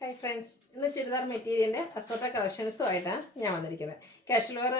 Hi friends, ഇന്ന് ചുരിദാർ മെറ്റീരിയലിൻ്റെ അസോട്ട കളക്ഷൻസുമായിട്ടാണ് ഞാൻ വന്നിരിക്കുന്നത്. കാഷ്വൽ വെയർ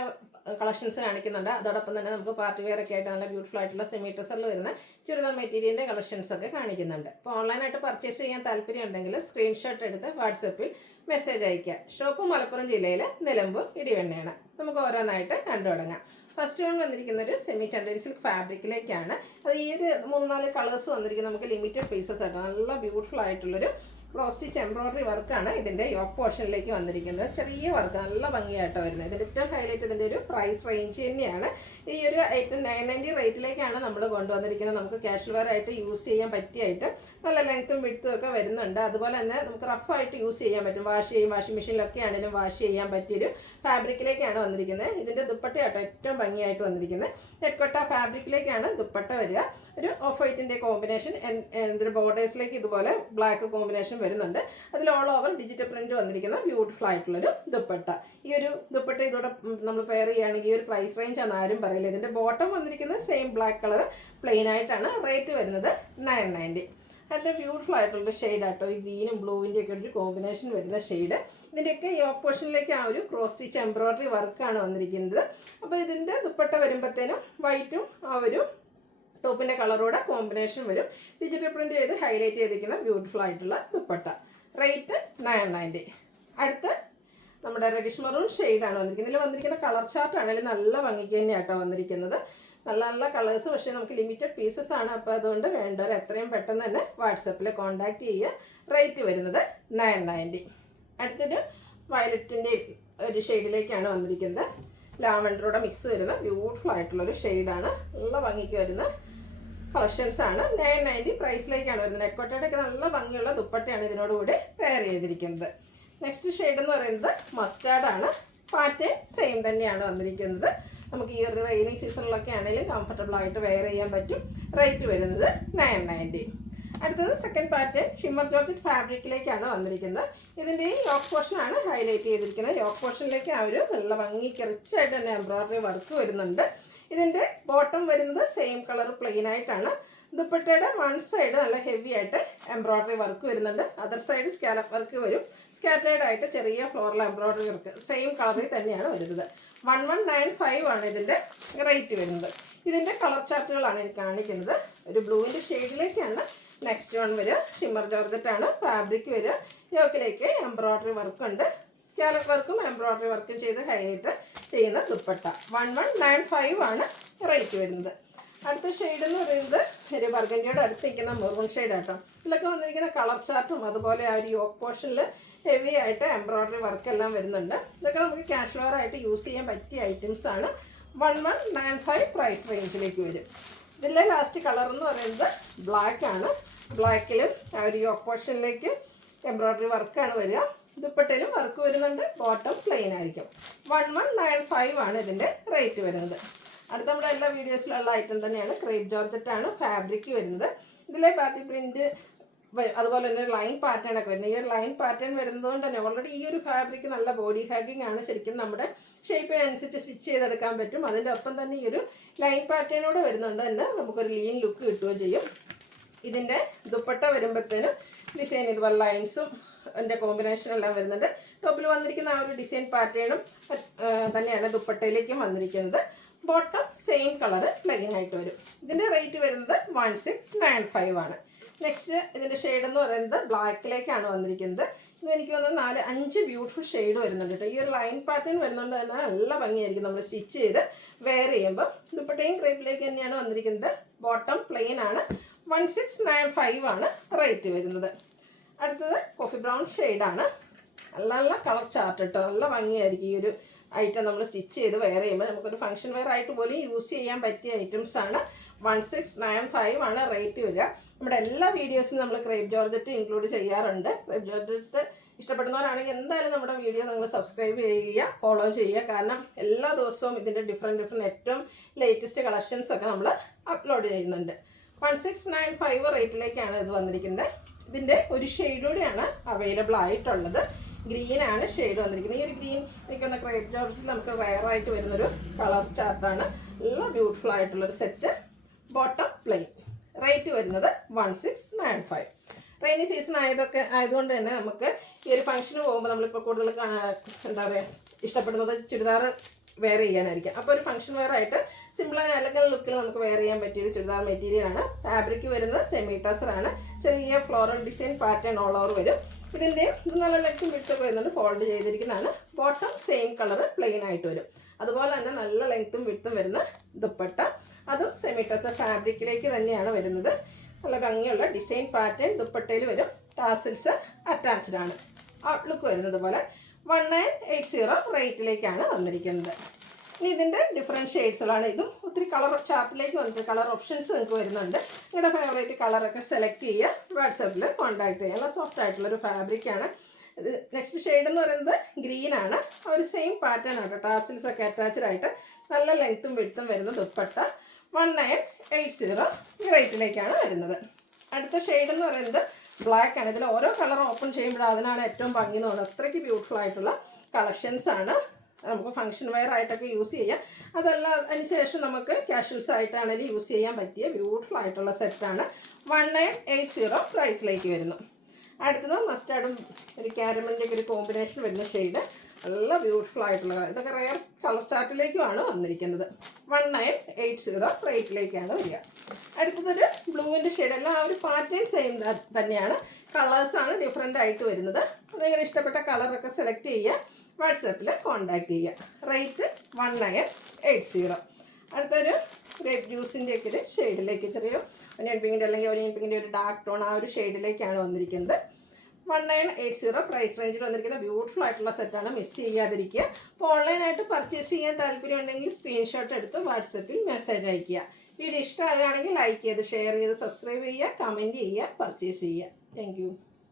കളക്ഷൻസ് കാണിക്കുന്നുണ്ട്. അതോടൊപ്പം തന്നെ നമുക്ക് പാർട്ടി വെയർ ഒക്കെ ആയിട്ട് നല്ല ബ്യൂട്ടിഫുൾ ആയിട്ടുള്ള സെമി ഡ്രസ്സറിൽ വരുന്ന ചുരിദാർ മെറ്റീരിയലിൻ്റെ കളക്ഷൻസ് ഒക്കെ കാണിക്കുന്നുണ്ട്. അപ്പോൾ ഓൺലൈനായിട്ട് പർച്ചേസ് ചെയ്യാൻ താല്പര്യം ഉണ്ടെങ്കിൽ സ്ക്രീൻഷോട്ട് എടുത്ത് വാട്സപ്പിൽ മെസ്സേജ് അയയ്ക്കുക. ഷോപ്പ് മലപ്പുറം ജില്ലയിൽ നിലമ്പൂർ ഇടിവണ്ണയാണ്. നമുക്ക് ഓരോന്നായിട്ട് കണ്ടു തുടങ്ങാം. ഫസ്റ്റ് വൺ വന്നിരിക്കുന്ന ഒരു സെമി ചന്ദേരി സിൽക്ക് ഫാബ്രിക്കിലേക്കാണ്. അത് ഈ ഒരു 3-4 കളേഴ്സ് വന്നിരിക്കുന്നത് നമുക്ക് ലിമിറ്റഡ് പീസസ് ആയിട്ട് നല്ല ബ്യൂട്ടിഫുൾ ആയിട്ടുള്ളൊരു ക്രോസ് സ്റ്റിച്ച് എംബ്രോയിഡറി വർക്കാണ് ഇതിൻ്റെ യോക്ക് പോർഷനിലേക്ക് വന്നിരിക്കുന്നത്. ചെറിയ വർക്ക് നല്ല ഭംഗിയായിട്ടാണ് വരുന്നത്. ഇതിൻ്റെ ഏറ്റവും ഹൈലൈറ്റ് ഇതിൻ്റെ ഒരു പ്രൈസ് റേഞ്ച് തന്നെയാണ്. ഈ ഒരു ഐറ്റം 990 റേറ്റിലേക്കാണ് നമ്മൾ കൊണ്ടുവന്നിരിക്കുന്നത്. നമുക്ക് കാഷ്വൽ വെയർ ആയിട്ട് യൂസ് ചെയ്യാൻ പറ്റിയ ഐറ്റം, നല്ല ലെങ്ത്തും വിഡ്ത്തും ഒക്കെ വരുന്നുണ്ട്. അതുപോലെ തന്നെ നമുക്ക് റഫായിട്ട് യൂസ് ചെയ്യാൻ പറ്റും. വാഷിംഗ് മെഷീനിലൊക്കെ ആണെങ്കിലും വാഷ് ചെയ്യാൻ പറ്റിയൊരു ഫാബ്രിക്കിലേക്കാണ് വന്നിരിക്കുന്നത്. ഇതിൻ്റെ ദുപ്പട്ടയാട്ടോ ഏറ്റവും ഭംഗിയായിട്ട് വന്നിരിക്കുന്നത്. നെറ്റ്കൊട്ട ഫാബ്രിക്കിലേക്കാണ് ദുപ്പട്ട വരിക. ഒരു ഓഫ് വൈറ്റിൻ്റെ കോമ്പിനേഷൻ, ഇതിൻ്റെ ബോർഡേഴ്സിലേക്ക് ഇതുപോലെ ബ്ലാക്ക് കോമ്പിനേഷൻ വരുന്നുണ്ട്. അതിൽ ഓൾ ഓവർ ഡിജിറ്റൽ പ്രിന്റ് വന്നിരിക്കുന്ന ബ്യൂട്ടിഫുൾ ആയിട്ടുള്ളൊരു ദുപ്പട്ട. ഈ ഒരു ദുപ്പട്ട ഇതോടെ നമ്മൾ പെയർ ചെയ്യുകയാണെങ്കിൽ ഈ ഒരു പ്രൈസ് റേഞ്ച് ആണ് ആരും പറയില്ല. ഇതിൻ്റെ ബോട്ടം വന്നിരിക്കുന്നത് സെയിം ബ്ലാക്ക് കളർ പ്ലെയിൻ ആയിട്ടാണ്. റേറ്റ് വരുന്നത് 990. അടുത്ത ബ്യൂട്ടിഫുൾ ആയിട്ടുള്ള ഷെയ്ഡ് ആട്ടോ, ഈ ഗ്രീനും ബ്ലൂവിൻ്റെ ഒക്കെ ഒരു കോമ്പിനേഷൻ വരുന്ന ഷെയ്ഡ്. ഇതിൻ്റെയൊക്കെ ഈ ഓപ്പോഷനിലേക്ക് ആ ഒരു ക്രോസ് സ്റ്റിച്ച് എംബ്രോയിഡറി വർക്കാണ് വന്നിരിക്കുന്നത്. അപ്പോൾ ഇതിൻ്റെ ദുപ്പട്ട വരുമ്പോഴത്തേനും വൈറ്റും ആ ഒരു ടോപ്പിൻ്റെ കളറോടെ കോമ്പിനേഷൻ വരും. ഡിജിറ്റൽ പ്രിന്റ് ചെയ്ത് ഹൈലൈറ്റ് ചെയ്തിരിക്കുന്ന ബ്യൂട്ടിഫുൾ ആയിട്ടുള്ള ദുപ്പട്ട. റേറ്റ് 990. അടുത്ത് നമ്മുടെ റെഡിഷ് മെറൂൺ ഷെയ്ഡാണ് വന്നിരിക്കുന്നത്. ഇതിൽ വന്നിരിക്കുന്ന കളർ ചാർട്ട് ആണെങ്കിലും നല്ല ഭംഗിക്ക് തന്നെയാട്ടോ വന്നിരിക്കുന്നത്. നല്ല നല്ല കളേഴ്സ്, പക്ഷേ നമുക്ക് ലിമിറ്റഡ് പീസസ് ആണ്. അപ്പോൾ അതുകൊണ്ട് വേണ്ടവർ എത്രയും പെട്ടെന്ന് തന്നെ വാട്സപ്പിൽ കോൺടാക്റ്റ് ചെയ്യുക. റേറ്റ് വരുന്നത് 990. അടുത്തൊരു വയലറ്റിൻ്റെ ഒരു ഷെയ്ഡിലേക്കാണ് വന്നിരിക്കുന്നത്. ലാവൻഡറോടെ മിക്സ് വരുന്ന ബ്യൂട്ടിഫുൾ ആയിട്ടുള്ളൊരു ഷെയ്ഡാണ്. നല്ല ഭംഗിക്ക് വരുന്ന കളക്ഷൻസ് ആണ്. 990 പ്രൈസിലേക്കാണ് വരുന്നത്. നെക്കോട്ടയുടെയൊക്കെ നല്ല ഭംഗിയുള്ള ദുപ്പട്ടയാണ് ഇതിനോടുകൂടി പെയർ ചെയ്തിരിക്കുന്നത്. നെക്സ്റ്റ് ഷെയ്ഡ് എന്ന് പറയുന്നത് മസ്റ്റാർഡാണ്. പാറ്റേൺ സെയിം തന്നെയാണ് വന്നിരിക്കുന്നത്. നമുക്ക് ഈ ഒരു റെയിനി സീസണിലൊക്കെ ആണെങ്കിലും കംഫർട്ടബിൾ ആയിട്ട് വെയർ ചെയ്യാൻ പറ്റും. റേറ്റ് വരുന്നത് 990. അടുത്തത് സെക്കൻഡ് പാറ്റേൺ ഷിമ്മർ ജോർജറ്റ് ഫാബ്രിക്കിലേക്കാണ് വന്നിരിക്കുന്നത്. ഇതിൻ്റെ ഈ യോക്ക് പോർഷനാണ് ഹൈലൈറ്റ് ചെയ്തിരിക്കുന്നത്. യോക്ക് പോർഷനിലേക്ക് ആ ഒരു നല്ല ഭംഗിക്ക് റിച്ചായിട്ട് തന്നെ എംബ്രോയിഡറി വർക്ക് വരുന്നുണ്ട്. ഇതിൻ്റെ ബോട്ടം വരുന്നത് സെയിം കളർ പ്ലെയിൻ ആയിട്ടാണ്. ദുപ്പട്ടയുടെ വൺ സൈഡ് നല്ല ഹെവി ആയിട്ട് എംബ്രോയിഡറി വർക്ക് വരുന്നുണ്ട്. അതർ സൈഡ് സ്കാലപ്പ് വർക്ക് വരും. സ്കാറ്റേർഡ് ആയിട്ട് ചെറിയ ഫ്ലോറൽ എംബ്രോയിഡറി വർക്ക് സെയിം കളറിൽ തന്നെയാണ് വരുന്നത്. 1195 ആണ് ഇതിൻ്റെ റേറ്റ് വരുന്നത്. ഇതിൻ്റെ കളർ ചാർട്ടുകളാണ് എനിക്ക് കാണിക്കുന്നത്. ഒരു ബ്ലൂവിൻ്റെ ഷെയ്ഡിലേക്കാണ് നെക്സ്റ്റ് വൺ വരിക. ഷിമ്മർ ജോർജറ്റ് ആണ് ഫാബ്രിക് വരിക. യോക്കിലേക്ക് എംബ്രോയിഡറി വർക്ക് ഉണ്ട്. സ്കാലപ്പ് വർക്കും എംബ്രോയിഡറി വർക്കും ചെയ്ത് ഹൈലൈറ്റ് ചെയ്യുന്ന ദുപ്പട്ട. 1195 ആണ് റേറ്റ് വരുന്നത്. അടുത്ത ഷെയ്ഡ് എന്ന് പറയുന്നത് ഒരു ബർഗൻഡിയുടെ അടുത്ത് നിൽക്കുന്ന മെറൂൺ ഷെയ്ഡ് ആട്ടോ. ഇതിലൊക്കെ വന്നിരിക്കുന്ന കളർ ചാർട്ടും അതുപോലെ ആ ഒരു യോക്ക് പോർഷനിൽ ഹെവി ആയിട്ട് എംബ്രോയിഡറി വർക്കെല്ലാം വരുന്നുണ്ട്. ഇതൊക്കെ നമുക്ക് കാഷ്വൽ വെയർ ആയിട്ട് യൂസ് ചെയ്യാൻ പറ്റിയ ഐറ്റംസ് ആണ്. 1195 പ്രൈസ് റേഞ്ചിലേക്ക് വരും. ഇതിലെ ലാസ്റ്റ് കളർ എന്ന് പറയുന്നത് ബ്ലാക്ക് ആണ്. ബ്ലാക്കിലും ആ ഒരു യോക്ക് പോർഷനിലേക്ക് എംബ്രോയിഡറി വർക്കാണ് വരിക. ദുപ്പട്ടയിലും വർക്ക് വരുന്നുണ്ട്. ബോട്ടം പ്ലെയിൻ ആയിരിക്കും. 1195 ആണ് ഇതിൻ്റെ റേറ്റ് വരുന്നത്. അടുത്ത നമ്മുടെ എല്ലാ വീഡിയോസിലുള്ള ഐറ്റം തന്നെയാണ്. ക്രേപ്പ് ജോർജറ്റ് ആണ് ഫാബ്രിക് വരുന്നത്. ഇതിലെ ബാത്തി പ്രിന്റ് അതുപോലെ തന്നെ ലൈൻ പാറ്റേൺ ഒക്കെ വരുന്നത്. ഈ ഒരു ലൈൻ പാറ്റേൺ വരുന്നതുകൊണ്ട് തന്നെ ഓൾറെഡി ഈ ഒരു ഫാബ്രിക് നല്ല ബോഡി ഹാഗിങ് ആണ്. ശരിക്കും നമ്മുടെ ഷേപ്പിനനുസരിച്ച് സ്റ്റിച്ച് ചെയ്തെടുക്കാൻ പറ്റും. അതിൻ്റെ ഒപ്പം തന്നെ ഈ ഒരു ലൈൻ പാറ്റേണോടെ വരുന്നുണ്ട് തന്നെ നമുക്കൊരു ലീൻ ലുക്ക് കിട്ടുകയും ചെയ്യും. ഇതിൻ്റെ ദുപ്പട്ട വരുമ്പോഴത്തേനും ഡിസൈൻ ഇതുപോലെ ലൈൻസും എൻ്റെ കോമ്പിനേഷൻ എല്ലാം വരുന്നുണ്ട്. ടോപ്പിൽ വന്നിരിക്കുന്ന ആ ഒരു ഡിസൈൻ പാറ്റേണും തന്നെയാണ് ദുപ്പട്ടയിലേക്കും വന്നിരിക്കുന്നത്. ബോട്ടം സെയിം കളർ പ്ലെയിൻ ആയിട്ട് വരും. ഇതിൻ്റെ റേറ്റ് വരുന്നത് 1695 ആണ്. നെക്സ്റ്റ് ഇതിൻ്റെ ഷെയ്ഡ് എന്ന് പറയുന്നത് ബ്ലാക്കിലേക്കാണ് വന്നിരിക്കുന്നത്. ഇത് എനിക്ക് തോന്നുന്നു 4-5 ബ്യൂട്ടിഫുൾ ഷെയ്ഡ് വരുന്നുണ്ട് കേട്ടോ. ഈ ഒരു ലൈൻ പാറ്റേൺ വരുന്നതുകൊണ്ട് തന്നെ നല്ല ഭംഗിയായിരിക്കും നമ്മൾ സ്റ്റിച്ച് ചെയ്ത് വെയർ ചെയ്യുമ്പോൾ. ദുപ്പട്ടയും ക്രേപ്പിലേക്ക് തന്നെയാണ് വന്നിരിക്കുന്നത്. ബോട്ടം പ്ലെയിൻ ആണ്. 1695 ആണ് റേറ്റ് വരുന്നത്. അടുത്തത് കോഫി ബ്രൗൺ ഷെയ്ഡാണ്. നല്ല നല്ല കളർ ചാർട്ട് കേട്ടോ. നല്ല ഭംഗിയായിരിക്കും ഈ ഒരു ഐറ്റം നമ്മൾ സ്റ്റിച്ച് ചെയ്ത് വെയർ ചെയ്യുമ്പോൾ. നമുക്കൊരു ഫംഗ്ഷൻ വെയർ ആയിട്ട് പോലും യൂസ് ചെയ്യാൻ പറ്റിയ ഐറ്റംസ് ആണ്. 1695 ആണ് റേറ്റ് വരിക. നമ്മുടെ എല്ലാ വീഡിയോസിലും നമ്മൾ ക്രേപ്പ് ജോർജറ്റ് ഇൻക്ലൂഡ് ചെയ്യാറുണ്ട്. ക്രേപ്പ് ജോർജറ്റ് ഇഷ്ടപ്പെടുന്നവരാണെങ്കിൽ എന്തായാലും നമ്മുടെ വീഡിയോ നിങ്ങൾ സബ്സ്ക്രൈബ് ചെയ്യുക, ഫോളോ ചെയ്യുക. കാരണം എല്ലാ ദിവസവും ഇതിൻ്റെ ഡിഫറെൻറ്റ് ഏറ്റവും ലേറ്റസ്റ്റ് കളക്ഷൻസ് ഒക്കെ നമ്മൾ അപ്ലോഡ് ചെയ്യുന്നുണ്ട്. 1695 റേറ്റിലേക്കാണ് ഇത് വന്നിരിക്കുന്നത്. ഇതിൻ്റെ ഒരു ഷെയ്ഡോടെയാണ് അവൈലബിൾ ആയിട്ടുള്ളത്. ഗ്രീൻ ആണ് ഷെയ്ഡ് വന്നിരിക്കുന്നത്. ഈ ഒരു ഗ്രീൻ എനിക്കൊന്ന് ക്രേപ്പ് ജോർജറ്റിൽ നമുക്ക് റയറായിട്ട് വരുന്നൊരു കളർ ചാർട്ടാണ്. നല്ല ബ്യൂട്ടിഫുൾ ആയിട്ടുള്ളൊരു സെറ്റ്. Bottom plain. റേറ്റ് വരുന്നത് 1695. റെയിനി സീസൺ ആയതുകൊണ്ട് തന്നെ നമുക്ക് ഈ ഒരു ഫംഗ്ഷന് പോകുമ്പോൾ നമ്മളിപ്പോൾ കൂടുതൽ എന്താ പറയുക ഇഷ്ടപ്പെടുന്നത് ചുരിദാർ വെയർ ചെയ്യാനായിരിക്കും. അപ്പോൾ ഒരു ഫംഗ്ഷൻ വെയർ ആയിട്ട് സിമ്പിളായ എലഗൻ ലുക്കിൽ നമുക്ക് വെയർ ചെയ്യാൻ പറ്റിയൊരു ചുരിദാർ മെറ്റീരിയലാണ്. ഫാബ്രിക് വരുന്നത് സെമി ടസറാണ്. ചെറിയ floral design pattern all over വരും. ഇതിൻ്റെ നല്ല ലെങ്ത്തും വിഡ്ത്തൊക്കെ വരുന്നുണ്ട്. ഫോൾഡ് ചെയ്തിരിക്കുന്നതാണ്. ബോട്ടം സെയിം കളർ പ്ലെയിൻ ആയിട്ട് വരും. അതുപോലെ തന്നെ നല്ല ലെങ്ത്തും വിഡ്ത്തും വരുന്ന ദുപ്പട്ട, അതും സെമി ടസർ ഫാബ്രിക്കിലേക്ക് തന്നെയാണ് വരുന്നത്. നല്ല ഭംഗിയുള്ള ഡിസൈൻ പാറ്റേൺ ദുപ്പട്ടയിൽ വരും. ടാസിൽസ് അറ്റാച്ച്ഡ് ആണ്. ഔട്ട്ലുക്ക് വരുന്നത് പോലെ 1980 റേറ്റിലേക്കാണ് വന്നിരിക്കുന്നത്. ഇനി ഇതിൻ്റെ ഡിഫറെൻറ്റ് ഷെയ്ഡ്സുകളാണ്. ഇതും ഒത്തിരി കളർ ചാർട്ടിലേക്ക് വന്നിട്ട് കളർ ഓപ്ഷൻസ് നിങ്ങൾക്ക് വരുന്നുണ്ട്. നിങ്ങളുടെ ഫേവറേറ്റ് കളറൊക്കെ സെലക്ട് ചെയ്യുക, വാട്സാപ്പിൽ കോൺടാക്ട് ചെയ്യുക. നല്ല സോഫ്റ്റ് ആയിട്ടുള്ളൊരു ഫാബ്രിക്കാണ്. ഇത് നെക്സ്റ്റ് ഷെയ്ഡ് എന്ന് പറയുന്നത് ഗ്രീനാണ്. ഒരു സെയിം പാറ്റേൺ ആണ്. ടാസിൽസ് ഒക്കെ അറ്റാച്ച്ഡ് ആയിട്ട് നല്ല ലെങ്ത്തും വിഡ്ത്തും വരുന്ന ദുപ്പട്ട 1980 ഈ റേറ്റിലേക്കാണ് വരുന്നത്. അടുത്ത ഷെയ്ഡ് എന്ന് പറയുന്നത് ബ്ലാക്ക് ആണ്. ഇതിൽ ഓരോ കളർ ഓപ്പൺ ചെയ്യുമ്പോൾ അതിനാണ് ഏറ്റവും ഭംഗി എന്ന് പറയുന്നത്. അത്രയ്ക്ക് ബ്യൂട്ടിഫുൾ ആയിട്ടുള്ള കളക്ഷൻസ് ആണ്. നമുക്ക് ഫംഗ്ഷൻ വെയർ ആയിട്ടൊക്കെ യൂസ് ചെയ്യാം. അതല്ല അതിനുശേഷം നമുക്ക് കാഷ്വൽസ് ആയിട്ടാണെങ്കിലും യൂസ് ചെയ്യാൻ പറ്റിയ ബ്യൂട്ടിഫുൾ ആയിട്ടുള്ള സെറ്റാണ്. 1980 പ്രൈസിലേക്ക് വരുന്നു. അടുത്തത് മസ്റ്റാർഡും ഒരു കാരമലിൻ്റെ ഒരു കോമ്പിനേഷൻ വരുന്ന ഷെയ്ഡ്. നല്ല ബ്യൂട്ടിഫുൾ ആയിട്ടുള്ള ഇതൊക്കെ റെയർ കളർ ചാർട്ടിലേക്കുമാണ് വന്നിരിക്കുന്നത്. 1980 റേറ്റിലേക്കാണ് വരിക. അടുത്തതൊരു ബ്ലൂവിൻ്റെ ഷെയ്ഡ്. എല്ലാം ആ ഒരു പാറ്റേൺ സെയിം തന്നെയാണ്. കളേഴ്സാണ് ഡിഫറെൻ്റ് ആയിട്ട് വരുന്നത്. നിങ്ങളുടെ ഇഷ്ടപ്പെട്ട കളറൊക്കെ സെലക്ട് ചെയ്യുക, വാട്സാപ്പിൽ കോൺടാക്ട് ചെയ്യുക. റേറ്റ് 1980. അടുത്തൊരു ഗ്രേപ്പ് ജ്യൂസിൻ്റെ ഒക്കെ ഒരു ഷെയ്ഡിലേക്ക്, ചെറിയ ഒനിയൻ പിങ്കിൻ്റെ അല്ലെങ്കിൽ ഒനിയൻ പിങ്കിൻ്റെ ഒരു ഡാർക്ക് ടോൺ ആ ഒരു ഷെയ്ഡിലേക്കാണ് വന്നിരിക്കുന്നത്. 1980 പ്രൈസ് റേഞ്ചിൽ വന്നിരിക്കുന്ന ബ്യൂട്ടിഫുൾ ആയിട്ടുള്ള സെറ്റാണ്. മിസ് ചെയ്യാതിരിക്കുക. അപ്പോൾ ഓൺലൈനായിട്ട് പർച്ചേസ് ചെയ്യാൻ താല്പര്യമുണ്ടെങ്കിൽ സ്ക്രീൻഷോട്ട് എടുത്ത് വാട്സപ്പിൽ മെസ്സേജ് അയയ്ക്കുക. വീഡിയോ ഇഷ്ടമാകുകയാണെങ്കിൽ ലൈക്ക് ചെയ്ത് ഷെയർ ചെയ്ത് സബ്സ്ക്രൈബ് ചെയ്യുക, കമൻറ്റ് ചെയ്യുക, പർച്ചേസ് ചെയ്യുക. താങ്ക്